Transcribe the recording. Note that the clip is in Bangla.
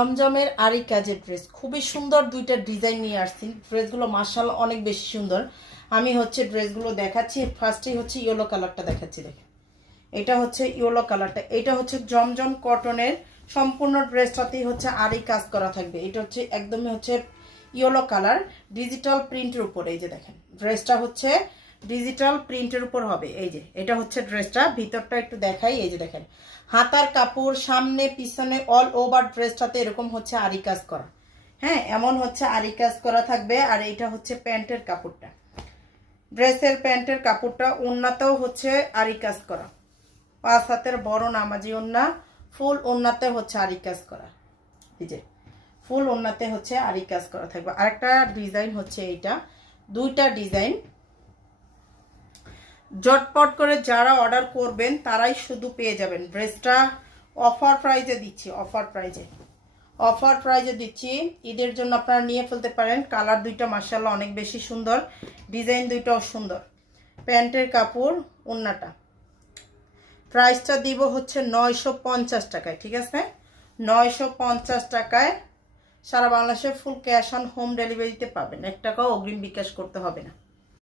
জমজমের আরি কাজের ড্রেস খুবই সুন্দর, দুইটা ডিজাইন নিয়ে আসছি। ড্রেসগুলো মাশাআল্লাহ অনেক বেশি সুন্দর। আমি ড্রেসগুলো দেখাচ্ছি। ফার্স্টেই ইয়েলো কালারটা দেখাচ্ছি। দেখেন, এটা ইয়েলো কালারটা। এটা জমজম কটনের। সম্পূর্ণ ড্রেসটাতেই আরি কাজ করা থাকবে। এটা একদমই ইয়েলো কালার ডিজিটাল প্রিন্টের উপরে। এই যে দেখেন, ড্রেসটা ডিজিটাল প্রিন্টের উপর হবে। এই যে এটা ড্রেসটা, ভিতরটা একটু দেখাই। এই যে দেখেন, হাতার কাপড় সামনে পিছনে অল ওভার ড্রেসটাতে এরকম আরি কাজ করা। হ্যাঁ, এমন আরি কাজ করা থাকবে। আর এটা প্যান্টের কাপড়টা, ড্রেসের প্যান্টের কাপড়টা। ওন্নাতেও আরি কাজ করা, 5 হাতের বড় নামাজি ওন্না, ফুল ওন্নাতে আরি কাজ করা। এই যে ফুল ওন্নাতে আরি কাজ করা থাকবে। আরেকটা ডিজাইন এইটা, দুইটা ডিজাইন। জটপট করে যারা অর্ডার করবেন তারাই শুধু পেয়ে যাবেন। ড্রেসটা অফার প্রাইজে দিচ্ছি, অফার প্রাইজে দিচ্ছি। ঈদের জন্য আপনারা নিয়ে ফেলতে পারেন। কালার দুইটা মাশাআল্লাহ অনেক বেশি সুন্দর, ডিজাইন দুইটাও সুন্দর। প্যান্টের কাপড়, ওন্নাটা। প্রাইসটা দিব 950 টাকায়। ঠিক আছে, 950 টাকায় সারা বাংলাদেশে ফুল ক্যাশ অন হোম ডেলিভারিতে পাবেন। 1 টাকাও অগ্রিম বিকাশ করতে হবে না।